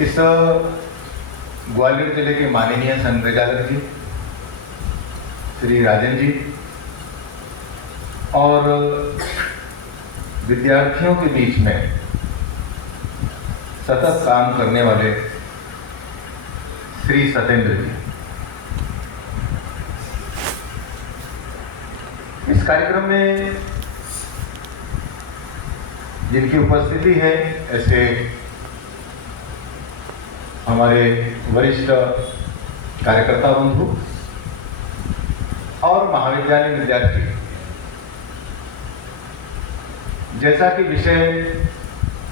इस ग्वालियर जिले के माननीय संचालक जी श्री राजन जी और विद्यार्थियों के बीच में सतत काम करने वाले श्री सतेंद्र जी, इस कार्यक्रम में जिनकी उपस्थिति है ऐसे हमारे वरिष्ठ कार्यकर्ता बंधु और महाविद्यालय विद्यार्थी, जैसा कि विषय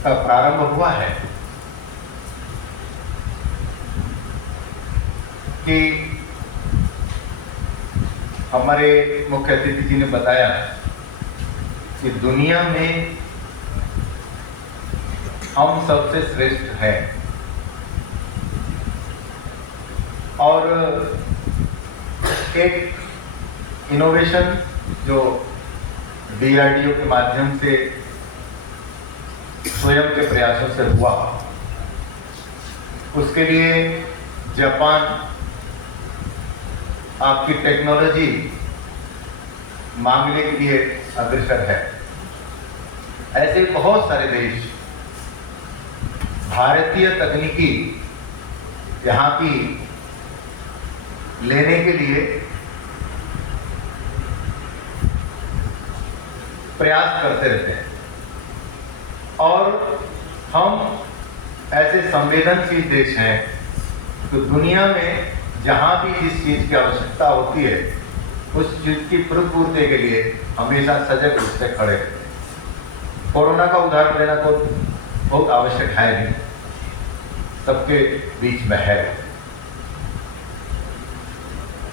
का प्रारंभ हुआ है कि हमारे मुख्य अतिथि जी ने बताया कि दुनिया में हम सबसे श्रेष्ठ हैं और एक इनोवेशन जो DRDO के माध्यम से स्वयं के प्रयासों से हुआ, उसके लिए जापान आपकी टेक्नोलॉजी मांगने के लिए अग्रसर है। ऐसे बहुत सारे देश भारतीय तकनीकी यहाँ की लेने के लिए प्रयास करते रहते हैं और हम ऐसे संवेदनशील देश हैं तो दुनिया में जहाँ भी जिस चीज़ की आवश्यकता होती है उस चीज़ की पूर्ति के लिए हमेशा सजग रूप से खड़े रहते हैं। कोरोना का उदाहरण देना तो बहुत आवश्यक है नहीं, सबके बीच में है।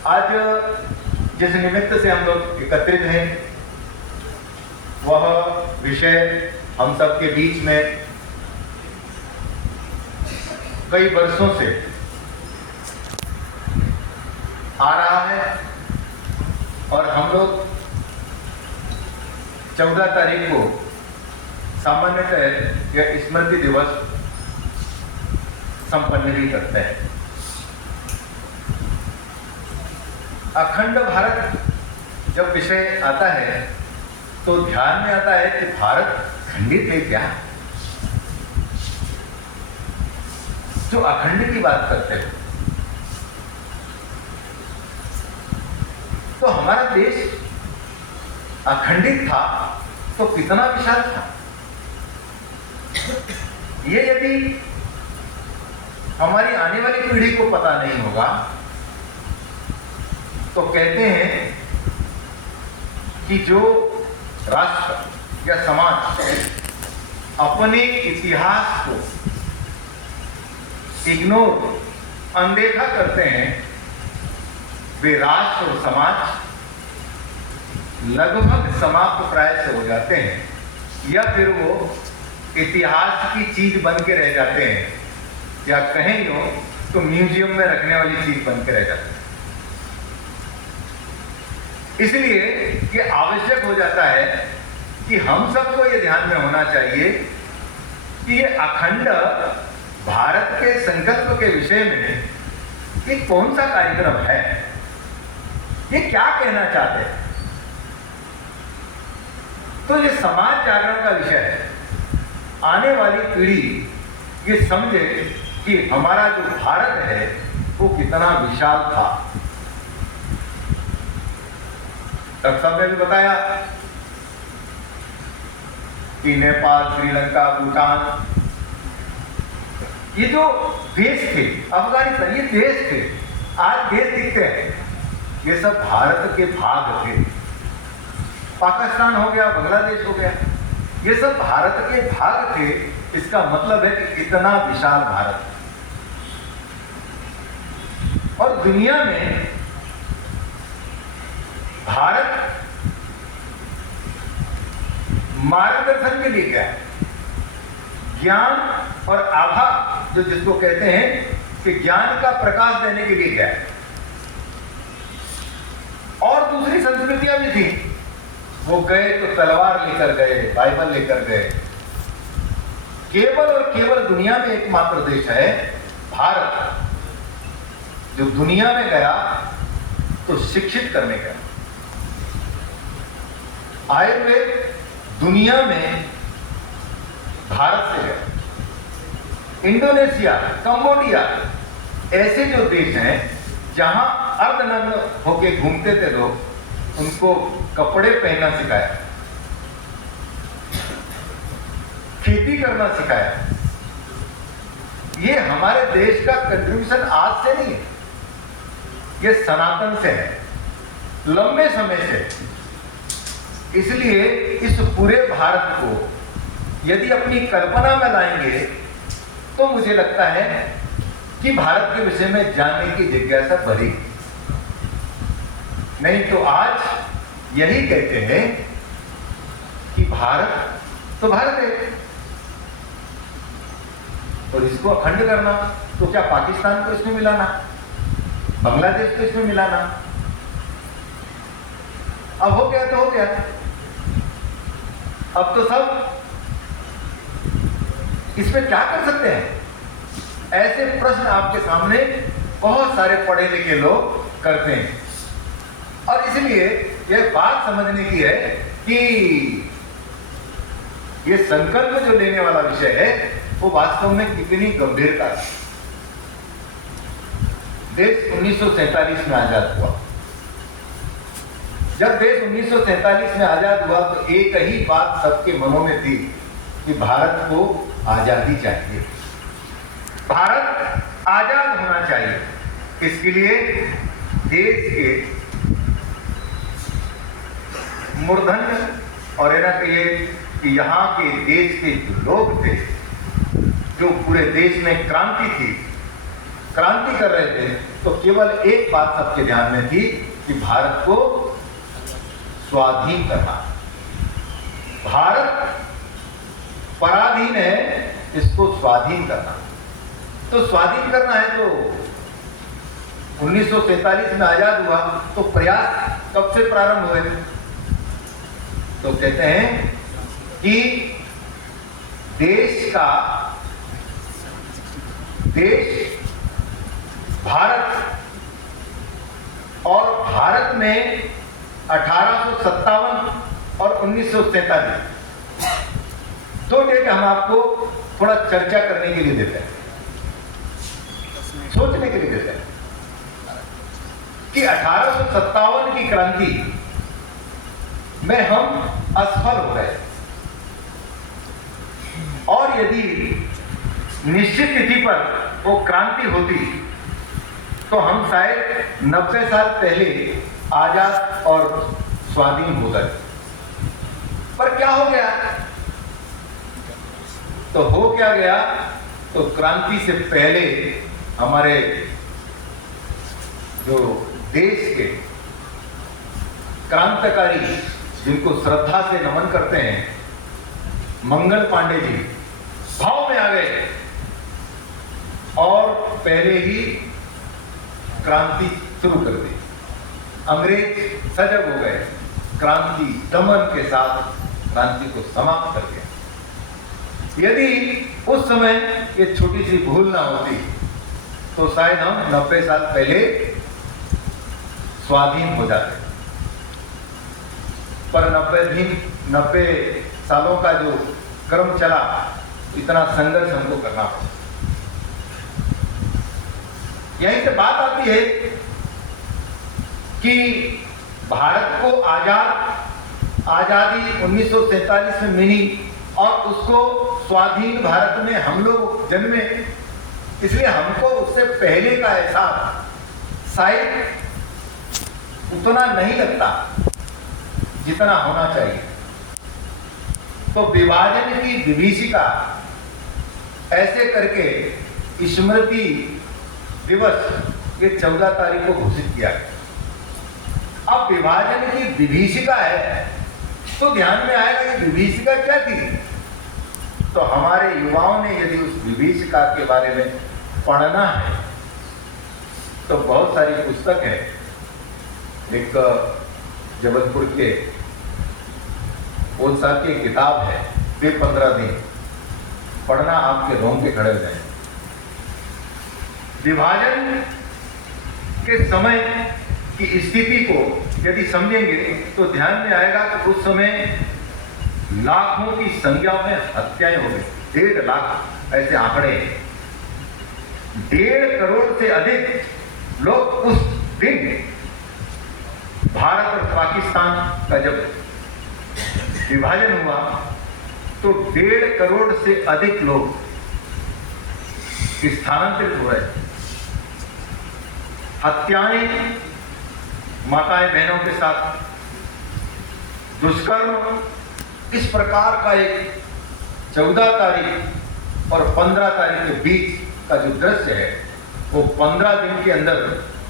आज जिस निमित्त से हम लोग एकत्रित हैं वह विषय हम सबके बीच में कई वर्षों से आ रहा है और हम लोग 14 तारीख को सामान्यतः यह स्मृति दिवस संपन्न भी करते हैं। अखंड भारत जब विषय आता है तो ध्यान में आता है कि भारत खंडित है क्या? जो अखंड की बात करते हैं तो हमारा देश अखंडित था तो कितना विशाल था। ये यदि हमारी आने वाली पीढ़ी को पता नहीं होगा तो कहते हैं कि जो राष्ट्र या समाज अपने इतिहास को इग्नोर अनदेखा करते हैं वे राष्ट्र और समाज लगभग समाप्त प्राय से हो जाते हैं या फिर वो इतिहास की चीज बन के रह जाते हैं या कहें लो तो म्यूजियम में रखने वाली चीज बन के रह जाते हैं। इसलिए ये आवश्यक हो जाता है कि हम सबको ये ध्यान में होना चाहिए कि ये अखंड भारत के संकल्प के विषय में ये कौन सा कार्यक्रम है, ये क्या कहना चाहते हैं। तो ये समाज जागरण का विषय है। आने वाली पीढ़ी ये समझे कि हमारा जो भारत है वो कितना विशाल था। डॉक्टर साहब ने भी बताया कि नेपाल, श्रीलंका, भूटान ये जो देश थे, अफगानिस्तान ये देश थे, आज देश दिखते हैं, ये सब भारत के भाग थे। पाकिस्तान हो गया, बांग्लादेश हो गया, ये सब भारत के भाग थे। इसका मतलब है कि इतना विशाल भारत और दुनिया में भारत मार्गदर्शन के लिए क्या है, ज्ञान और आभा जो जिसको कहते हैं कि ज्ञान का प्रकाश देने के लिए क्या है। और दूसरी संस्कृतियां भी थी वो गए तो तलवार लेकर गए, बाइबल लेकर गए। केवल और केवल दुनिया में एकमात्र देश है भारत जो दुनिया में गया तो शिक्षित करने गया। आयुर्वेद दुनिया में भारत से गया। इंडोनेशिया, कंबोडिया ऐसे जो देश हैं जहां अर्धनग्न होके घूमते थे लोग, उनको कपड़े पहनना सिखाया, खेती करना सिखाया। ये हमारे देश का कंट्रीब्यूशन आज से नहीं है, ये सनातन से है, लंबे समय से। इसलिए इस पूरे भारत को यदि अपनी कल्पना में लाएंगे तो मुझे लगता है कि भारत के विषय में जानने की जिज्ञासा बढ़ेगी। नहीं तो आज यही कहते हैं कि भारत तो भारत है, और इसको अखंड करना तो क्या पाकिस्तान को इसमें मिलाना, बांग्लादेश को इसमें मिलाना? अब हो गया तो हो गया, अब तो सब इसमें क्या कर सकते हैं? ऐसे प्रश्न आपके सामने बहुत सारे पढ़े लिखे लोग करते हैं। और इसलिए यह बात समझने की है कि यह संकल्प जो लेने वाला विषय है वो वास्तव में कितनी गंभीरता है। देश 1947 में आजाद हुआ। जब देश 1947 में आजाद हुआ तो एक ही बात सबके मनों में थी कि भारत को आजादी चाहिए, भारत आजाद होना चाहिए। इसके लिए देश के मूर्धन्य और ऐसा कहिए कि यहाँ के देश के जो लोग थे, जो पूरे देश में क्रांति कर रहे थे, तो केवल एक बात सबके ध्यान में थी कि भारत को स्वाधीन करना। भारत पराधीन है, इसको स्वाधीन करना। तो स्वाधीन करना है तो 1947 में आजाद हुआ, तो प्रयास कब से प्रारंभ हुए? तो कहते हैं कि देश भारत, और भारत में 1857 और 1947 दो डेट हम आपको थोड़ा चर्चा करने के लिए देते हैं, सोचने के लिए देते हैं कि 1857 की क्रांति में हम असफल हो गए, और यदि निश्चित तिथि पर वो क्रांति होती तो हम शायद 90 साल पहले आजाद और स्वाधीन हो गए। पर क्या हो गया? तो हो क्या गया? तो क्रांति से पहले हमारे जो देश के क्रांतिकारी, जिनको श्रद्धा से नमन करते हैं, मंगल पांडे जी भाव में आ गए और पहले ही क्रांति शुरू कर दी। अंग्रेज सजग हो गए, क्रांति दमन के साथ क्रांति को समाप्त कर दिया। यदि उस समय ये छोटी सी भूल ना होती तो शायद हम 90 साल पहले स्वाधीन हो जाते। पर 90 सालों का जो क्रम चला, इतना संघर्ष हमको करना पड़ा। यहीं से बात आती है कि भारत को आजादी 1947 में मिली और उसको स्वाधीन भारत में हम लोग जन्मे, इसलिए हमको उससे पहले का एहसास शायद उतना नहीं लगता जितना होना चाहिए। तो विभाजन की विभीषिका ऐसे करके स्मृति दिवस ये 14 तारीख को घोषित किया गया। अब विभाजन की विभीषिका है तो ध्यान में आएगा कि विभीषिका क्या थी। तो हमारे युवाओं ने यदि उस विभीषिका के बारे में पढ़ना है तो बहुत सारी पुस्तक है। एक जबलपुर के बोल साहब की एक किताब है वे 15 दिन, पढ़ना आपके रोंगटे खड़े हो जाए। विभाजन के समय की स्थिति को यदि समझेंगे तो ध्यान में आएगा कि उस समय लाखों की संख्या में हत्याएं हो गई। 1.5 लाख ऐसे आंकड़े, 1.5 करोड़ से अधिक लोग उस दिन भारत और पाकिस्तान का जब विभाजन हुआ तो 1.5 करोड़ से अधिक लोग स्थानांतरित हो रहे। हत्याएं, माताएं बहनों के साथ दुष्कर्म, इस प्रकार का एक 14 तारीख और 15 तारीख के बीच का जो दृश्य है वो 15 दिन के अंदर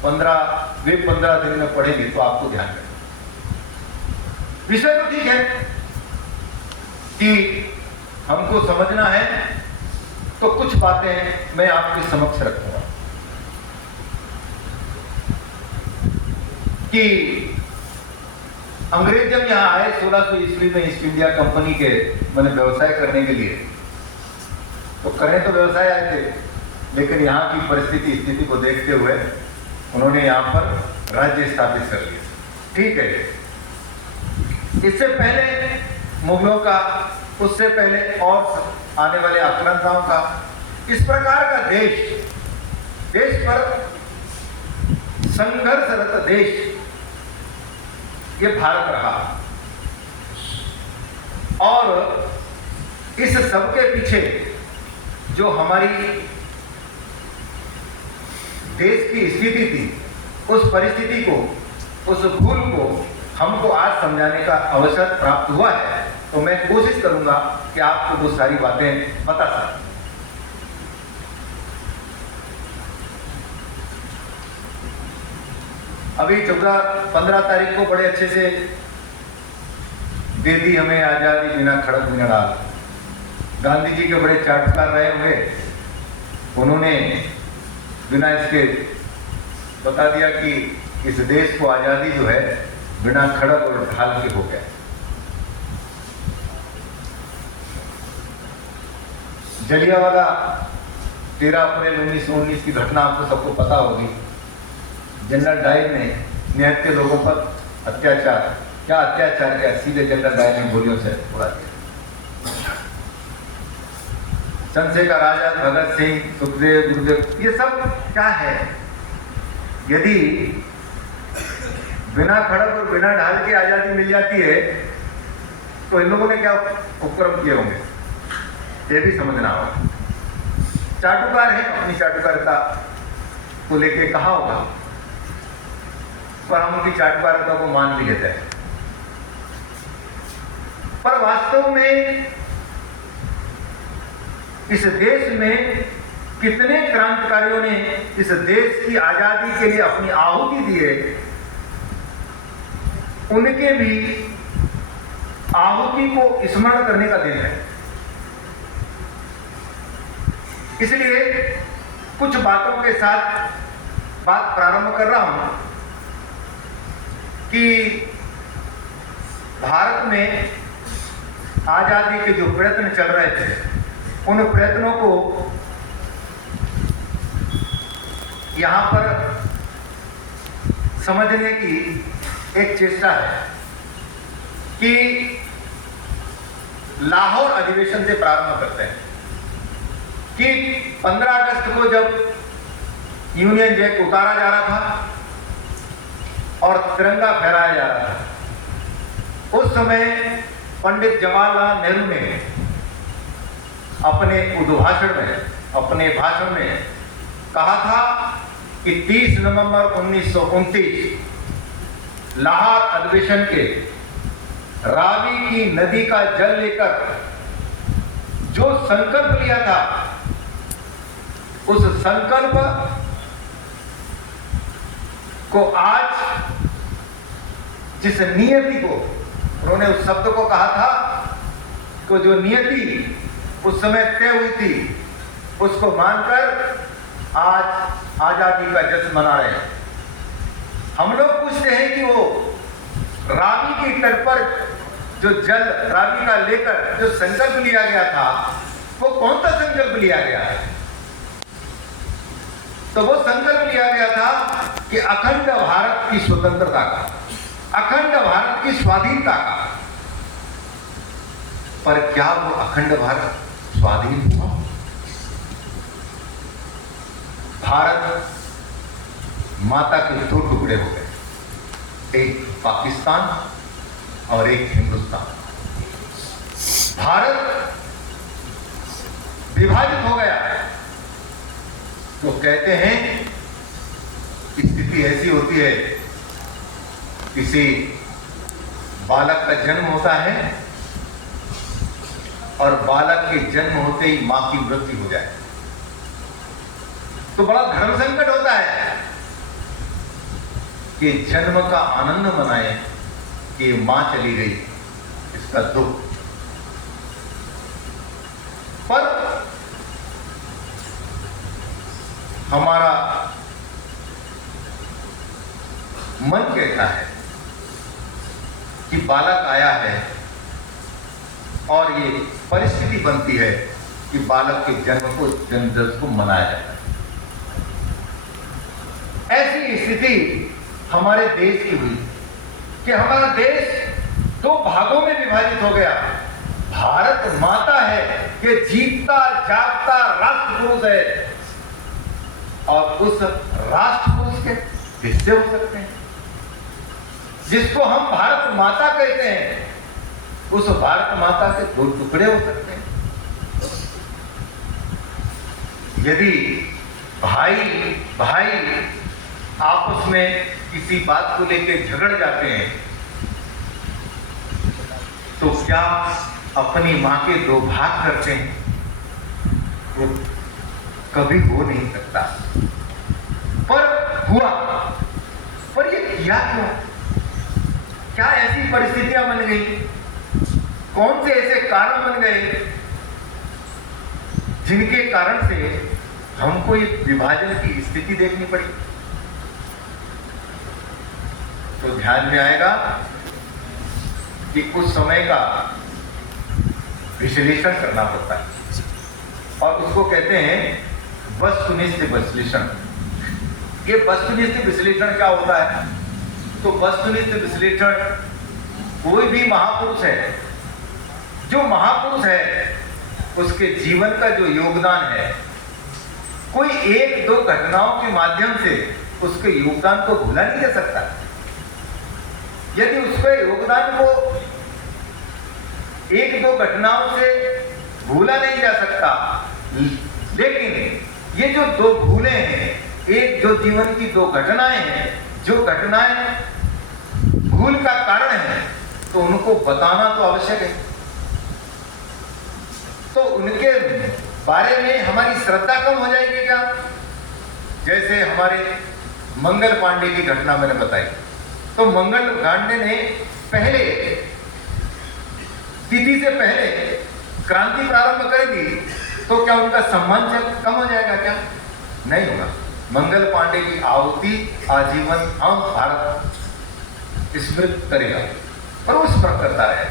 15 दिन में पढ़ेंगे तो आपको ध्यान रहे। विषय तो ठीक है कि हमको समझना है, तो कुछ बातें मैं आपके समक्ष रखूंगा कि अंग्रेज जब यहाँ आए 1600 ईस्वी में ईस्ट इंडिया कंपनी के मैंने व्यवसाय करने के लिए, तो करें तो व्यवसाय आए थे, लेकिन यहाँ की परिस्थिति स्थिति को देखते हुए उन्होंने यहाँ पर राज्य स्थापित कर लिया। ठीक है, इससे पहले मुगलों का, उससे पहले और आने वाले आक्रांताओं का, इस प्रकार का देश पर संघर्षरत देश ये भारत रहा। और इस सब के पीछे जो हमारी देश की स्थिति थी, उस परिस्थिति को, उस भूल को हमको आज समझाने का अवसर प्राप्त हुआ है, तो मैं कोशिश करूंगा कि आपको वो सारी बातें बता सकूं। अभी 15 तारीख को बड़े अच्छे से दे दी हमें आजादी बिना खड़क बिना डाल। गांधी जी के बड़े चाटुकार रहे हुए, उन्होंने बिना इसके बता दिया कि इस देश को आजादी जो है बिना खड़क और ढाल के हो गया। जलियांवाला 13 अप्रैल 1919 की घटना आपको सबको पता होगी। जनरल डायर ने निहत्थे लोगों पर अत्याचार, क्या अत्याचार किया, सीधे जनरल डायर ने गोलियों से उड़ा दिया। चंद्रशेखर आजाद, भगत सिंह, सुखदेव, गुरुदेव, ये सब क्या है? यदि बिना खड़क और बिना ढाल के आजादी मिल जाती है तो इन लोगों ने क्या उपक्रम किए होंगे, ये भी समझना होगा। चाटुकार है, अपनी चाटुकारिता को लेके कहा होगा, पर हम उनकी चाटुकारिता को मान भी लेते हैं। पर वास्तव में इस देश में कितने क्रांतिकारियों ने इस देश की आजादी के लिए अपनी आहुति दी है, उनके भी आहुति को स्मरण करने का दिन है। इसलिए कुछ बातों के साथ बात प्रारंभ कर रहा हूं कि भारत में आजादी के जो प्रयत्न चल रहे थे, उन प्रयत्नों को यहां पर समझने की एक चेष्टा है कि लाहौर अधिवेशन से प्रारंभ करते हैं कि 15 अगस्त को जब यूनियन जैक उतारा जा रहा था और तिरंगा फहराया जा रहा था, उस समय पंडित जवाहरलाल नेहरू ने अपने उद्भाषण में, अपने भाषण में कहा था कि 30 नवंबर 1929 लाहौर अधिवेशन के रावी की नदी का जल लेकर जो संकल्प लिया था, उस संकल्प को आज जिस नियति को, उन्होंने उस शब्द को कहा था कि जो नियति उस समय तय हुई थी, उसको मानकर आज आजादी का जश्न मना रहे हैं। हम लोग पूछते हैं कि वो रावी के तट पर जो जल रावी का लेकर जो संकल्प लिया गया था, वो कौन सा संकल्प लिया गया है? तो वो संकल्प लिया गया था कि अखंड भारत की स्वतंत्रता का, अखंड भारत की स्वाधीनता का। पर क्या वो अखंड भारत स्वाधीन हुआ? भारत माता के दो टुकड़े हो गए, एक पाकिस्तान और एक हिंदुस्तान। भारत विभाजित हो गया। तो कहते हैं स्थिति ऐसी होती है, किसी बालक का जन्म होता है और बालक के जन्म होते ही मां की मृत्यु हो जाए, तो बड़ा धर्म संकट होता है कि जन्म का आनंद मनाए कि मां चली गई, इसका दुख। पर हमारा मन कहता है कि बालक आया है और ये परिस्थिति बनती है कि बालक के जन्म को, जन्मदिवस को मनाया जाता है। ऐसी स्थिति हमारे देश की हुई कि हमारा देश दो भागों में विभाजित हो गया। भारत माता है कि जीतता जागता राष्ट्र पुरुष है, और उस राष्ट्र पुरुष के हिस्से हो सकते हैं। जिसको हम भारत माता कहते हैं, उस भारत माता के दो टुकड़े हो सकते हैं। यदि भाई भाई आपस में किसी बात को लेकर झगड़ जाते हैं, तो क्या अपनी मां के दो भाग करते हैं? वो कभी हो नहीं सकता। पर हुआ। पर ये किया क्यों? क्या ऐसी परिस्थितियां बन गई? कौन से ऐसे कारण बन गए जिनके कारण से हमको एक विभाजन की स्थिति देखनी पड़ी? तो ध्यान में आएगा कि कुछ समय का विश्लेषण करना पड़ता है, और उसको कहते हैं वस्तुनिष्ठ विश्लेषण। ये वस्तुनिष्ठ विश्लेषण क्या होता है? तो वस्तुनिष्ठ विश्लेषण, कोई भी महापुरुष है, जो महापुरुष है उसके जीवन का जो योगदान है, कोई एक दो घटनाओं के माध्यम से उसके योगदान को भूला नहीं जा सकता। यदि उसके योगदान को एक दो घटनाओं से भूला नहीं जा सकता, लेकिन ये जो दो भूले हैं, एक जो जीवन की दो घटनाएं हैं, जो घटनाएं भूल का कारण है, तो उनको बताना तो आवश्यक है। तो उनके बारे में हमारी श्रद्धा कम हो जाएगी क्या? जैसे हमारे मंगल पांडे की घटना मैंने बताई, तो मंगल पांडे ने पहले तिथि से पहले क्रांति प्रारंभ कर दी, तो क्या उनका सम्मान कम हो जाएगा क्या? नहीं होगा। मंगल पांडे की आहुति आजीवन हम भारत स्मृत करेगा और वो स्मृत करता रहे।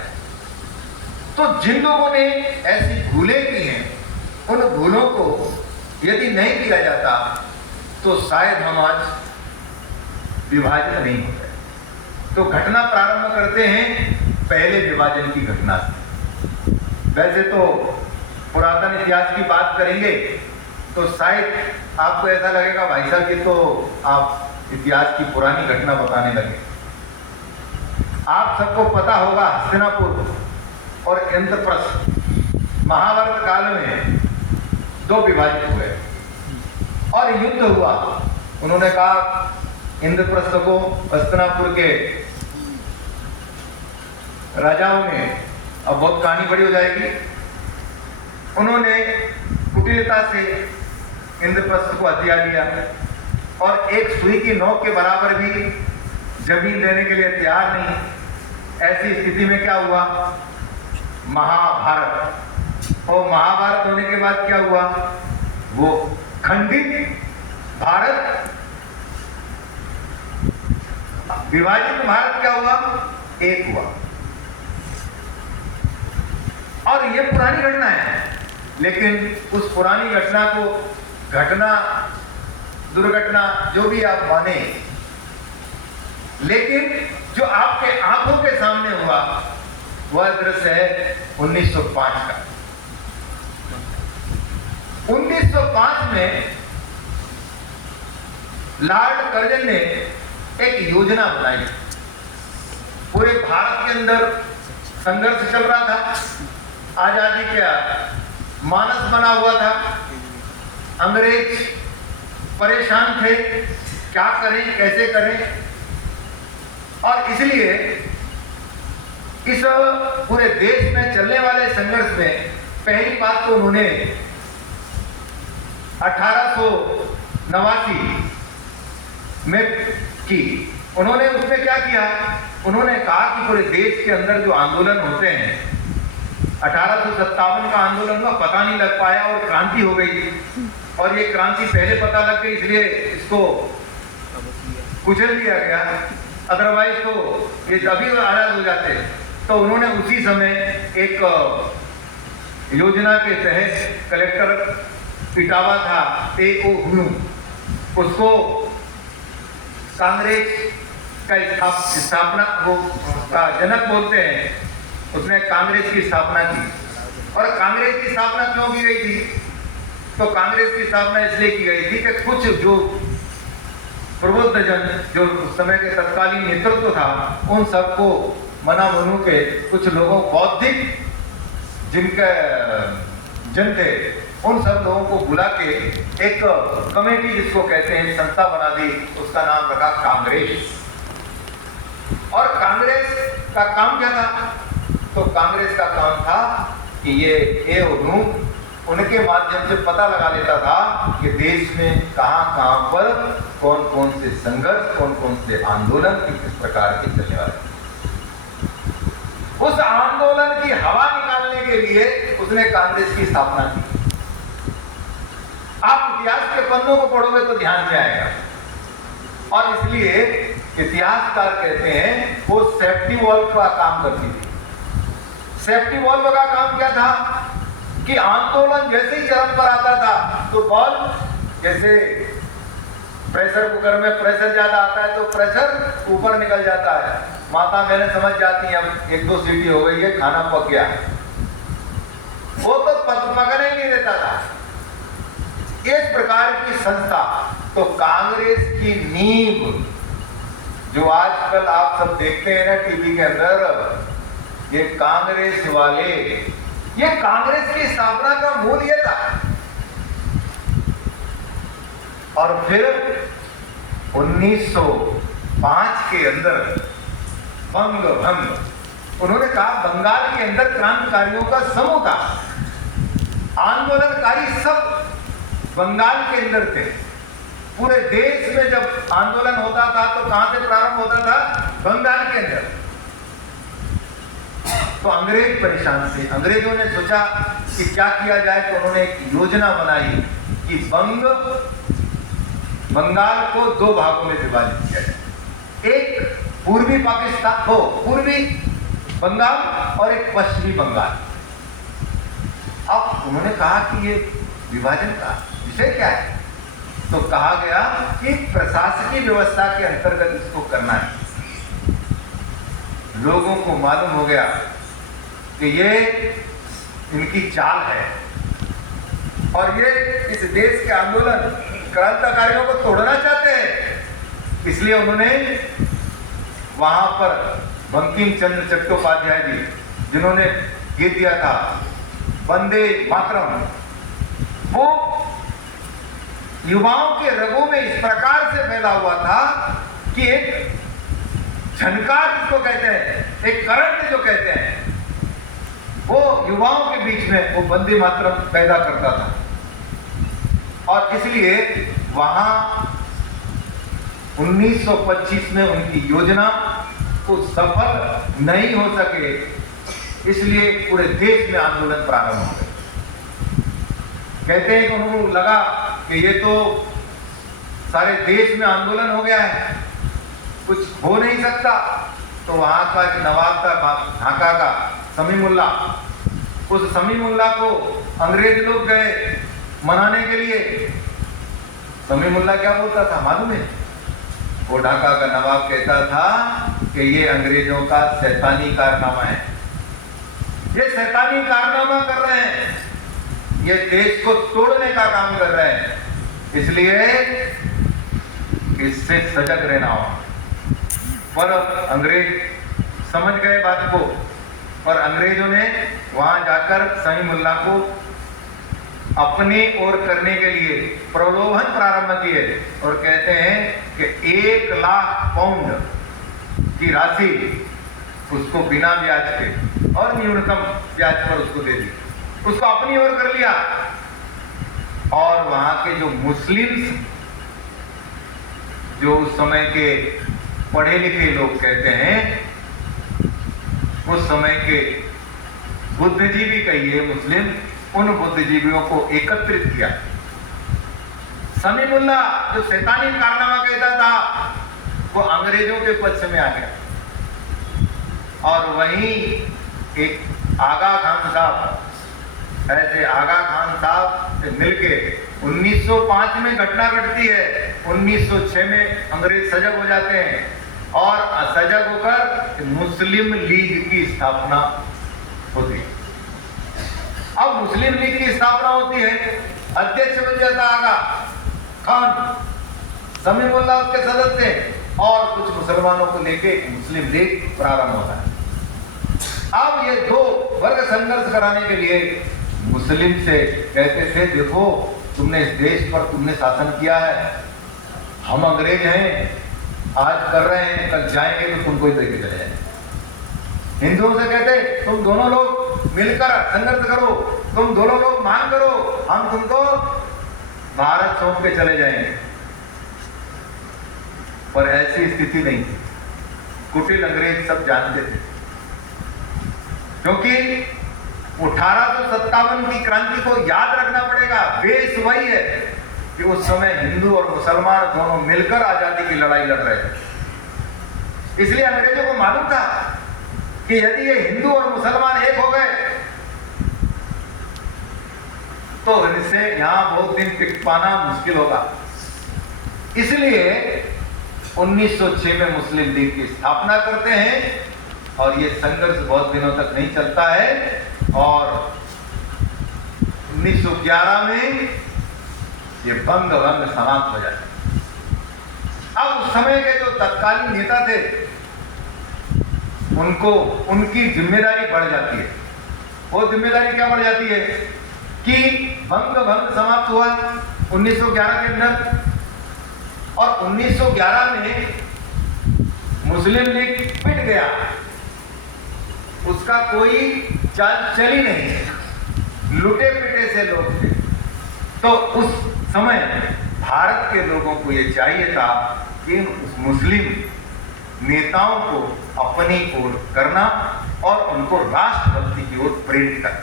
तो जिन लोगों ने ऐसी भूलें की हैं, उन भूलों को यदि नहीं किया जाता तो शायद हम आज विभाजन नहीं होते। तो घटना प्रारंभ करते हैं पहले विभाजन की घटना से। वैसे तो पुरातन इतिहास की बात करेंगे तो शायद आपको ऐसा लगेगा भाई साहब ये तो आप इतिहास की पुरानी घटना बताने लगे। आप सबको पता होगा हस्तिनापुर और इंद्रप्रस्थ महाभारत काल में दो विभाजित हुए और युद्ध हुआ। उन्होंने कहा इंद्रप्रस्थ को हस्तिनापुर के राजाओं ने, अब बहुत कहानी बड़ी हो जाएगी, उन्होंने कुटिलता से इंद्रप्रस्थ को हथिया लिया और एक सुई की नोक के बराबर भी जमीन देने के लिए तैयार नहीं। ऐसी स्थिति में क्या हुआ? महाभारत। और महाभारत होने के बाद क्या हुआ? वो खंडित भारत, विभाजित भारत क्या हुआ? एक हुआ। और ये पुरानी घटना है, लेकिन उस पुरानी घटना को घटना, दुर्घटना, जो भी आप माने, लेकिन जो आपके आंखों के सामने हुआ वह दृश्य है 1905 का। 1905 में लॉर्ड कर्जन ने एक योजना बनाई। पूरे भारत के अंदर संघर्ष चल रहा था, आजादी का मानस बना हुआ था, अंग्रेज परेशान थे, क्या करें कैसे करें, और इसलिए इस पूरे देश में चलने वाले संघर्ष में पहली बात तो उन्होंने 1889 में की। उन्होंने उसमें क्या किया, उन्होंने कहा कि पूरे देश के अंदर जो आंदोलन होते हैं, 1857 का आंदोलन हुआ, पता नहीं लग पाया और क्रांति हो गई, और ये क्रांति पहले पता लग गई इसलिए इसको कुचल दिया गया, अदरवाइज तो ये अभी आजाद हो जाते। तो उन्होंने उसी समय एक योजना के तहत कलेक्टर इटावा था, A.O. हुनु, उसको कांग्रेस का स्थापना वो का जनक बोलते हैं, उसने कांग्रेस की स्थापना की। और कांग्रेस की स्थापना क्यों की गई थी? तो कांग्रेस की स्थापना इसलिए की गई थी कि कुछ जो प्रबुद्ध जन, जो उस समय के तत्कालीन नेतृत्व था, उन सबको मना मनु के कुछ लोगों, बौद्धिक जिनके जन थे, उन सब लोगों को बुला के एक कमेटी, जिसको कहते हैं संस्था बना दी, उसका नाम रखा कांग्रेस। और कांग्रेस का काम क्या था? तो कांग्रेस का काम था कि ये A.O. उनके माध्यम से पता लगा लेता था कि देश में कहां पर कौन कौन से संघर्ष, कौन कौन से आंदोलन किस प्रकार के चलने वाले। उस आंदोलन की हवा निकालने के लिए उसने कांग्रेस की स्थापना की। आप इतिहास के पन्नों को पढ़ोगे तो ध्यान में आएगा, और इसलिए इतिहासकार कहते हैं वो सेफ्टी वॉल्व का काम करती थी। सेफ्टी वॉल्व का काम क्या था कि आंदोलन जैसे ही चरम पर आता था तो बॉल, जैसे प्रेशर कुकर में प्रेशर ज्यादा आता है तो प्रेशर ऊपर निकल जाता है, माता बहनें समझ जाती हैं अब 1-2 सीटी हो गई है, खाना पक गया है, वो तो पकने ही नहीं देता था। इस प्रकार की संस्था, तो कांग्रेस की नींव जो आजकल आप सब देखते हैं ना टीवी के अंदर, ये कांग्रेस वाले, ये कांग्रेस की स्थापना का मूल ये था। और फिर 1905 के अंदर बंग भंग, उन्होंने कहा बंगाल के अंदर क्रांतिकारियों का समूह था, आंदोलनकारी सब बंगाल के अंदर थे। पूरे देश में जब आंदोलन होता था तो कहां से प्रारंभ होता था? बंगाल के अंदर। तो अंग्रेज परेशान थे, अंग्रेजों ने सोचा कि क्या किया जाए, तो उन्होंने एक योजना बनाई कि बंगाल को 2 भागों में विभाजित किया जाए, एक पूर्वी पाकिस्तान हो, पूर्वी बंगाल, और एक पश्चिमी बंगाल। अब उन्होंने कहा कि ये विभाजन का विषय क्या है? तो कहा गया कि प्रशासकीय व्यवस्था के अंतर्गत इसको करना है। लोगों को मालूम हो गया कि ये इनकी चाल है, और ये इस देश के आंदोलन क्रांतिकारियों को तोड़ना चाहते हैं। इसलिए उन्होंने वहां पर बंकिम चंद्र चट्टोपाध्याय जी, जिन्होंने गीत दिया था वंदे मातरम, वो युवाओं के रगों में इस प्रकार से फैला हुआ था कि एक झनकार जिसको कहते हैं, एक करंट जो कहते हैं, वो युवाओं के बीच में वो वंदे मातरम पैदा करता था। और इसलिए वहां 1925 में उनकी योजना को सफल नहीं हो सके, इसलिए पूरे देश में आंदोलन प्रारंभ हो गए। कहते हैं कि उन्होंने लगा कि ये तो सारे देश में आंदोलन हो गया है, कुछ हो नहीं सकता। तो वहां का एक नवाब था ढाका का, समीमुल्लाह, उस समीमुल्लाह को अंग्रेज लोग गए मनाने के लिए। समीमुल्लाह क्या बोलता था मालूम है? वो ढाका का नवाब कहता था कि ये अंग्रेजों का शैतानी कारनामा है, ये शैतानी कारनामा कर रहे हैं, ये देश को तोड़ने का काम कर रहे हैं, इसलिए इससे सजग रहना हो। पर अंग्रेज समझ गए बात को, पर अंग्रेजों ने वहां जाकर समीमुल्लाह को अपने ओर करने के लिए प्रलोभन प्रारंभ किए और कहते हैं कि 1 लाख पाउंड की राशि उसको बिना ब्याज के और न्यूनतम ब्याज पर उसको दे दी, उसको अपनी ओर कर लिया। और वहां के जो मुस्लिम्स, जो उस समय के पढ़े लिखे लोग कहते हैं, उस समय के बुद्धिजीवी कहिए मुस्लिम, उन बुद्धिजीवियों को एकत्रित किया। समीमुल्लाह जो शैतानी कारनामा कहता था वो अंग्रेजों के पक्ष में आ गया। और वहीं एक आगा खान साहब, ऐसे आगा खान साहब से मिलके 1905 में घटना घटती है। 1906 में अंग्रेज सजग हो जाते हैं और सजग होकर मुस्लिम लीग की स्थापना होती है। अब मुस्लिम लीग की स्थापना होती है, अध्यक्ष बन जाता आगा खान, समीमुल्लाह उसके सदस्य और कुछ मुसलमानों को लेके मुस्लिम लीग प्रारंभ होता है। अब ये दो वर्ग संघर्ष कराने के लिए मुस्लिम से कहते थे, देखो तुमने इस देश पर तुमने शासन किया है, हम अंग्रेज हैं, आज कर रहे हैं, कल जाएंगे तो तुमको ही देके चले जाएंगे। हिंदुओं से कहते तुम दोनों लोग मिलकर संघर्ष करो, तुम दोनों लोग मांग करो, हम तुमको भारत सौंप के चले जाएंगे। पर ऐसी स्थिति नहीं थी, कुटिल अंग्रेज सब जानते थे, क्योंकि 1857 की क्रांति को याद रखना पड़ेगा। बेस वही है कि उस समय हिंदू और मुसलमान दोनों मिलकर आजादी की लड़ाई लड़ रहे थे। इसलिए अंग्रेजों को मालूम था कि यदि ये हिंदू और मुसलमान एक हो गए तो इनसे यहां बहुत दिन टिक पाना मुश्किल होगा। इसलिए 1906 में मुस्लिम लीग की स्थापना करते हैं और ये संघर्ष बहुत दिनों तक नहीं चलता है और 1911 में ये भंग समाप्त हो जाता है। अब उस समय के जो तत्कालीन नेता थे उनको उनकी जिम्मेदारी बढ़ जाती है। वो जिम्मेदारी क्या बढ़ जाती है कि भंग समाप्त हुआ 1911 के अंदर और 1911 में मुस्लिम लीग पिट गया, उसका कोई चाल चली नहीं, लुटे पिटे से लोग थे। तो उस समय भारत के लोगों को ये चाहिए था कि उस मुस्लिम नेताओं को अपनी ओर करना और उनको राष्ट्रभक्ति की ओर प्रेरित करना।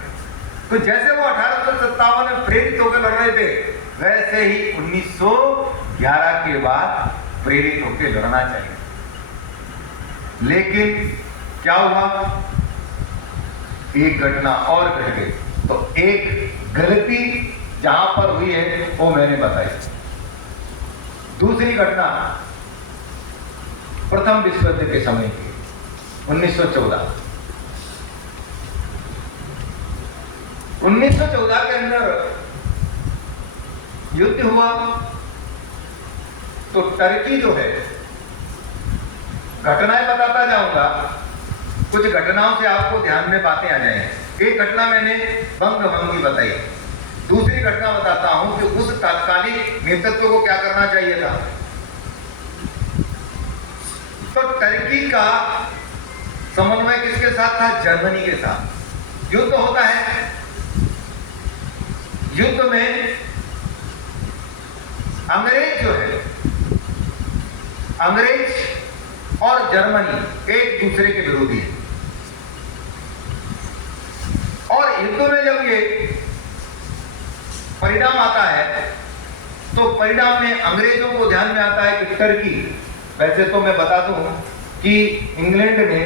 तो जैसे वो 1857 में प्रेरित होकर लड़ रहे थे, वैसे ही 1911 के बाद प्रेरित होकर लड़ना चाहिए। लेकिन क्या हुआ, एक घटना और घट गई। तो एक गलती जहां पर हुई है वो मैंने बताई। दूसरी घटना प्रथम विश्व युद्ध के समय की 1914 के अंदर युद्ध हुआ। तो टर्की जो है, घटनाएं बताता जाऊंगा, कुछ घटनाओं से आपको ध्यान में बातें आ जाएंगी। एक घटना मैंने बंग की बताई, दूसरी घटना बताता हूं कि उस तात्कालिक नेतृत्व को क्या करना चाहिए था। तो टर्की का समन्वय किसके साथ था? जर्मनी के साथ। युद्ध होता है, युद्ध में अंग्रेज जो है, अंग्रेज और जर्मनी एक दूसरे के विरोधी है। और युद्ध में जब ये परिणाम आता है तो परिणाम में अंग्रेजों को ध्यान में आता है कि टर्की, वैसे तो मैं बता दूं कि इंग्लैंड ने,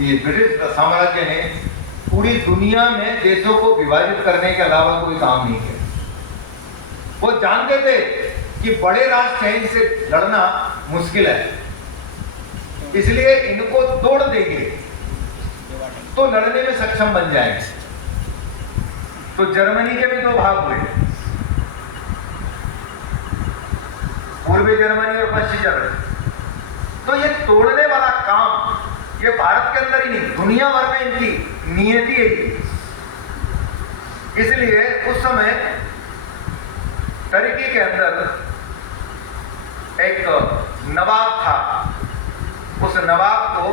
ये ब्रिटिश साम्राज्य ने पूरी दुनिया में देशों को विभाजित करने के अलावा कोई काम नहीं किया। वो जानते थे कि बड़े राष्ट्र हैं, इनसे लड़ना मुश्किल है, इसलिए इनको तोड़ देंगे तो लड़ने में सक्षम बन जाएंगे। तो जर्मनी के भी दो भाग हुए, पूर्वी जर्मनी और पश्चिमी जर्मनी। तो ये तोड़ने वाला काम ये भारत के अंदर ही नहीं, दुनिया भर में इनकी नियति है। इसलिए उस समय टर्की के अंदर एक नवाब था, उस नवाब को